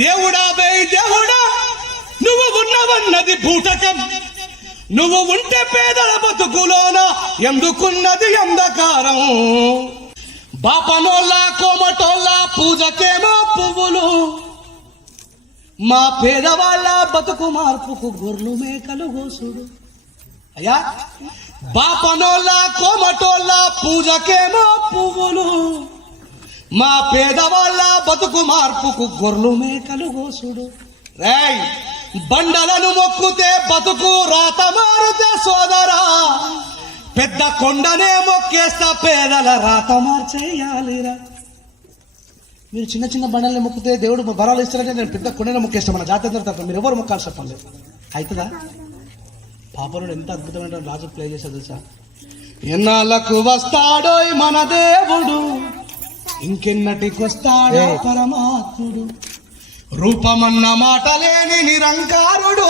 దేవుడా బై దేవుడా నువ్వు ఉన్నవన్నది భూటకం, నువ్వు ఉంటే పేదల బతుకులోన ఎందుకున్నది అంధకారం. బాపనోళ్ళ కోమటోళ్ళ పూజకేమో పువ్వులు, మా పేదవాళ్ళ బతుకు మార్పుకు గొర్రెలు మేకలు గోసుడు. అయ్యా బాపనోళ్ళ కోమటోళ్ళ పూజకేమో పువ్వులు, మా పేదవాళ్ళ బతుకు మార్పుకు గొర్రెలు మేకలు గోసుడు. రేయ్ బండలను మొక్కుతే బతుకు రాత మారుతే సోదరా, పెద్ద కొండనే మొక్కేస్తా పేదల రాత మార్చేయాలిరా. మీరు చిన్న చిన్న బండల్ని మొక్కితే దేవుడు వరాలు ఇస్తారంటే నేను పెద్ద కొండనే మొక్కేస్తాను. మన జాతర తప్ప మీరు ఎవరు మొక్కాలి చెప్పండి, అవుతుందా? పాపనుడు ఎంత అద్భుతమైన రాజు ప్లే చేశాడు తెలుసా? ఎన్నాళ్ళకు వస్తాడో మన దేవుడు, ఇంకెన్నటికి వస్తాడో పరమాత్ముడు, రూపమన్న మాట లేని నిరంకారుడు.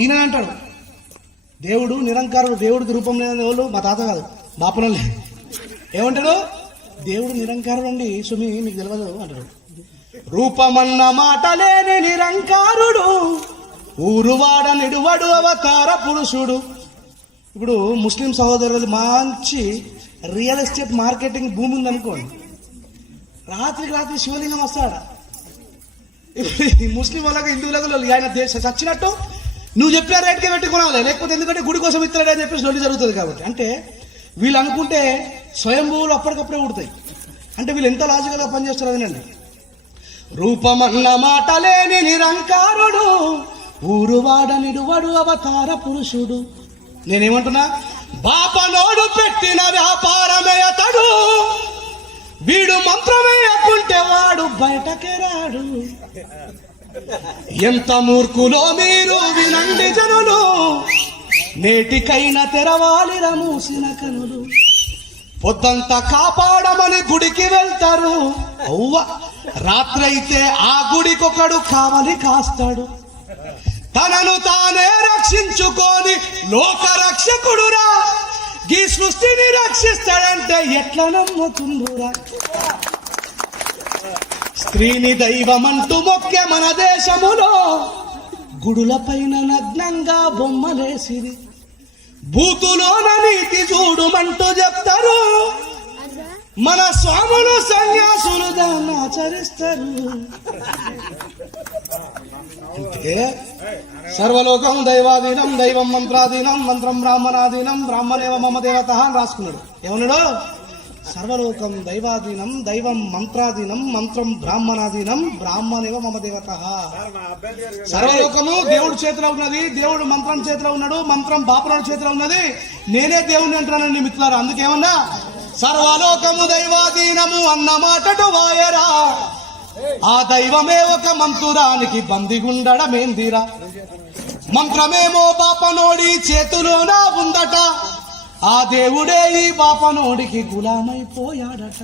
ఈయన అంటాడు దేవుడు నిరంకారుడు, దేవుడికి రూపం లేని వాళ్ళు మా తాత కాదు బాపనోళ్ళే. ఏమంటాడు? దేవుడు నిరంకారుడు అండి సుమి, మీకు తెలియదు అంటాడు. రూపమన్న మాట లేని నిరంకారుడు, ఊరువాడ నిడువడు అవతార పురుషుడు. ఇప్పుడు ముస్లిం సహోదరులు మంచి రియల్ ఎస్టేట్ మార్కెటింగ్ భూమి ఉందనుకోండి, రాత్రికి రాత్రి శివలింగం వస్తాడు. ఇప్పుడు ముస్లిం వాళ్ళకి హిందువులకు ఆయన దేశం చచ్చినట్టు నువ్వు చెప్పిన రేట్కే పెట్టుకోవాలి, లేకపోతే ఎందుకంటే గుడి కోసం ఇస్తాడని చెప్పేసి లొల్లి జరుగుతుంది. కాబట్టి అంటే వీళ్ళు అనుకుంటే స్వయంభూవులు అప్పటికప్పుడే ఉడతాయి. అంటే వీళ్ళు ఎంత లాజికల్గా పనిచేస్తారు అదేనండి. రూపమన్న మాట లేని నిరంకారుడు, ఊరువాడ నిడువడు అవతార పురుషుడు. నేనేమంటున్నా, బాపనోడు పెట్టిన వ్యాపారమే అతడు, వీడు మంత్రమేయకుంటే వాడు బయటకే రాడు. ఎంత మూర్ఖులో మీరు వినండి జనులు, నేటికైనా తెరవాలిర మూసిన కనులు. పొద్దంతా కాపాడమని గుడికి వెళ్తారు, అవ్వ రాత్రైతే ఆ గుడికొకడు కావలి కాస్తాడు. తనను తానే రక్షించుకొని లోక రక్షకుడురా, ఈ సృష్టిని రక్షిస్తాడంటే ఎట్లా నమ్ముతుండురా. స్త్రీని దైవమంటూ మొక్కే మన దేశములో గుడుల పైన నగ్నంగా బొమ్మలేసిరి, బూతులోన నీతి చూడుమంటూ చెప్తారు. మన స్వాములు సన్యాసులు దాన్ని ఆచరిస్తారు. అంటే సర్వలోకం దైవాధీనం, దైవం మంత్రాధీనం, మంత్రం బ్రాహ్మణాధీనం, బ్రాహ్మణేవ మమ దేవత అని రాసుకున్నాడు. ఏమన్నాడు? సర్వలోకం దైవాధీనం, దైవం మంత్రాధీనం, మంత్రం బ్రాహ్మణాధీనం, బ్రాహ్మణేవ మమ దేవత. సర్వలోకము దేవుడి చేతిలో ఉన్నది, దేవుడు మంత్రం చేతిలో ఉన్నాడు, మంత్రం బాపరాడు చేతిలో ఉన్నది. నేనే దేవుడిని అంటున్నానండి మిత్రులారా. అందుకేమన్నా సర్వలోకము దైవాధీనము అన్న మాటటు వాయరా, ఆ దైవమే ఒక మంత్రానికి బందిగుండడమేందిరా. మంత్రమేమో బాపనోడి చేతిలోనా ఉందట, ఆ దేవుడే ఈ బాపనోడికి గులామైపోయాడట.